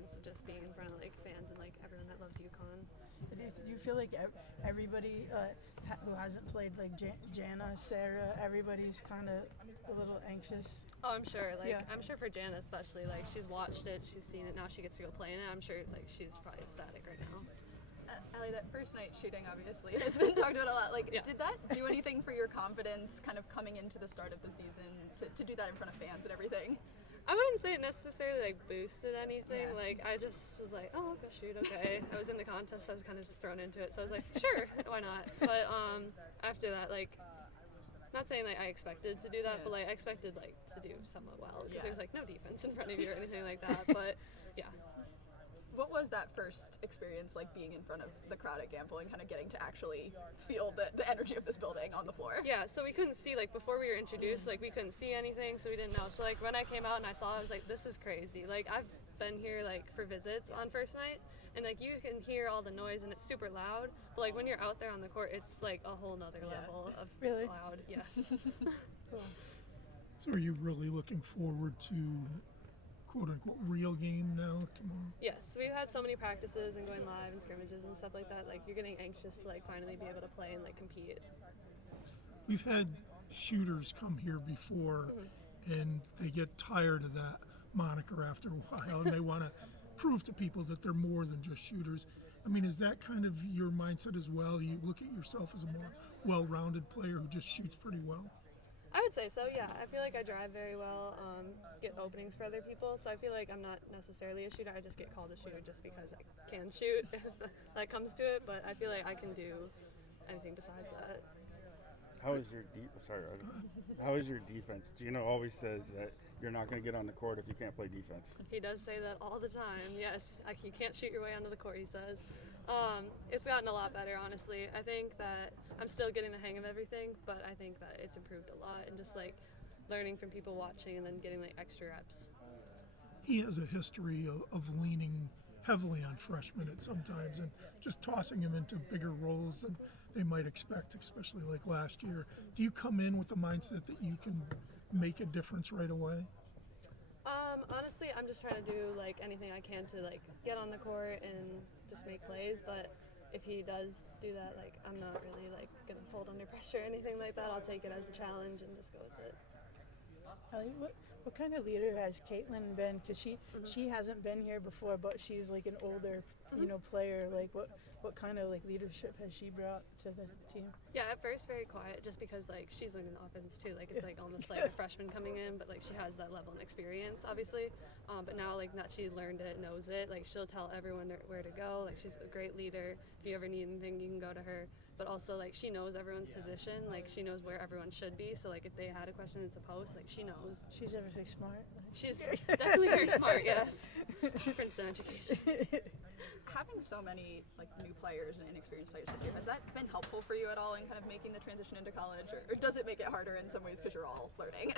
experience of just being in front of like fans and like everyone that loves UConn. Do you feel like everybody who hasn't played, like Jana, Sarah, everybody's kind of a little anxious? Oh, I'm sure. Like, Yeah. I'm sure for Jana especially, like, she's watched it, she's seen it, now she gets to go play in it. I'm sure, like, she's probably ecstatic right now. Allie, that first night shooting obviously has been talked about a lot. Like, Yeah. did that do anything for your confidence kind of coming into the start of the season to do that in front of fans and everything? I wouldn't say it necessarily, like, boosted anything. Yeah. Like, I just was like, oh, I'll go shoot, okay. I was in the contest, I was kind of just thrown into it, so I was like, sure, why not? But after that, like, not saying like I expected to do that, but like I expected like to do somewhat well because there's like no defense in front of you or anything like that. But yeah. What was that first experience like, being in front of the crowd at Gamble and kind of getting to actually feel the energy of this building on the floor? Yeah, so we couldn't see, like, before we were introduced, like, we couldn't see anything, so we didn't know. So, like, when I came out and I saw it, I was like, this is crazy. Like, I've been here, like, for visits on first night, and, like, you can hear all the noise, and it's super loud, but, like, when you're out there on the court, it's, like, a whole nother level of Really? loud. Yes. Cool. So are you really looking forward to quote-unquote real game now tomorrow? Yes, we've had so many practices and going live and scrimmages and stuff like that. Like, you're getting anxious to, like, finally be able to play and, like, compete. We've had shooters come here before, and they get tired of that moniker after a while, and they want to prove to people that they're more than just shooters. I mean, is that kind of your mindset as well? You look at yourself as a more well-rounded player who just shoots pretty well? I would say so, yeah. I feel like I drive very well, get openings for other people, so I feel like I'm not necessarily a shooter. I just get called a shooter just because I can shoot if that comes to it, but I feel like I can do anything besides that. How is your How is your defense? Gino always says that you're not going to get on the court if you can't play defense. He does say that all the time, yes. You can't shoot your way onto the court, he says. It's gotten a lot better, honestly. I think that I'm still getting the hang of everything, but I think that it's improved a lot, and just like learning from people watching and then getting like extra reps. He has a history of leaning heavily on freshmen at sometimes and just tossing them into bigger roles than they might expect, especially like last year. Do you come in with the mindset that you can make a difference right away? Honestly, I'm just trying to do like anything I can to like get on the court and just make plays, but if he does do that, like I'm not really like gonna fold under pressure or anything like that. I'll take it as a challenge and just go with it. Allie, what kind of leader has Caitlin been? Because she hasn't been here before, but she's like an older, player. Like what kind of like leadership has she brought to the team? Yeah, at first very quiet, just because like she's learning the offense too. Like it's like almost like a freshman coming in, but like she has that level and experience, obviously. But now like that she learned it, knows it. Like she'll tell everyone where to go. Like she's a great leader. If you ever need anything, you can go to her. But also like she knows everyone's position. Like she knows where everyone should be. So like if they had a question that's a post, like she knows. She's ever so smart. She's definitely very smart. Yes, Princeton education. Having so many like new players and inexperienced players this year, has that been helpful for you at all in kind of making the transition into college, or does it make it harder in some ways because you're all learning?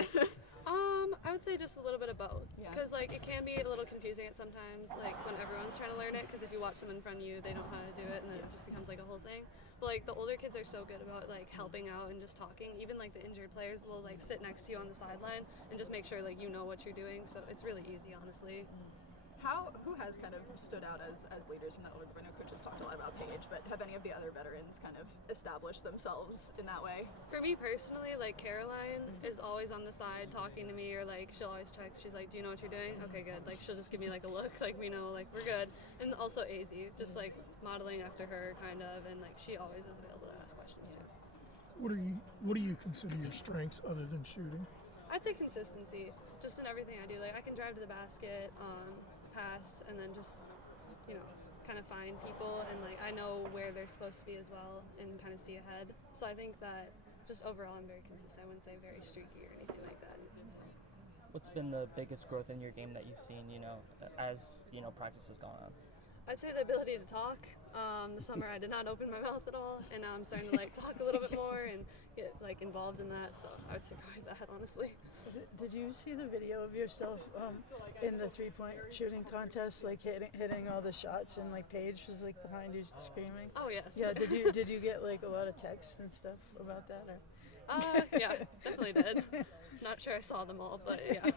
I would say just a little bit of both, Yeah. because like it can be a little confusing at sometimes, like when everyone's trying to learn it, because if you watch someone in front of you, they don't know how to do it, and then it just becomes like a whole thing. But like the older kids are so good about like helping out and just talking. Even like the injured players will like sit next to you on the sideline and just make sure like you know what you're doing. So it's really easy, honestly. Who has kind of stood out as leaders from that older group? I know coaches talked a lot about Paige, but have any of the other veterans kind of established themselves in that way? For me personally, like Caroline is always on the side talking to me, or like she'll always check. She's like, "Do you know what you're doing?" Okay, good. Like she'll just give me like a look, like we know, like we're good. And also AZ, just like modeling after her, kind of, and like she always is available to ask questions too. What do you consider your strengths other than shooting? I'd say consistency, just in everything I do. Like I can drive to the basket, pass, and then just kind of find people, and like I know where they're supposed to be as well, and kind of see ahead. So I think that just overall I'm very consistent. I wouldn't say very streaky or anything like that. What's been the biggest growth in your game that you've seen, as practice has gone on? I'd say the ability to talk. The summer I did not open my mouth at all, and now I'm starting to like talk a little bit more and get like involved in that. So I would say probably that, honestly. Did you see the video of yourself in the three-point shooting contest, like hitting all the shots, and like Paige was like behind you screaming? Oh yes. Yeah. Did you get like a lot of texts and stuff about that? Or? Yeah, definitely did. Not sure I saw them all, but yeah.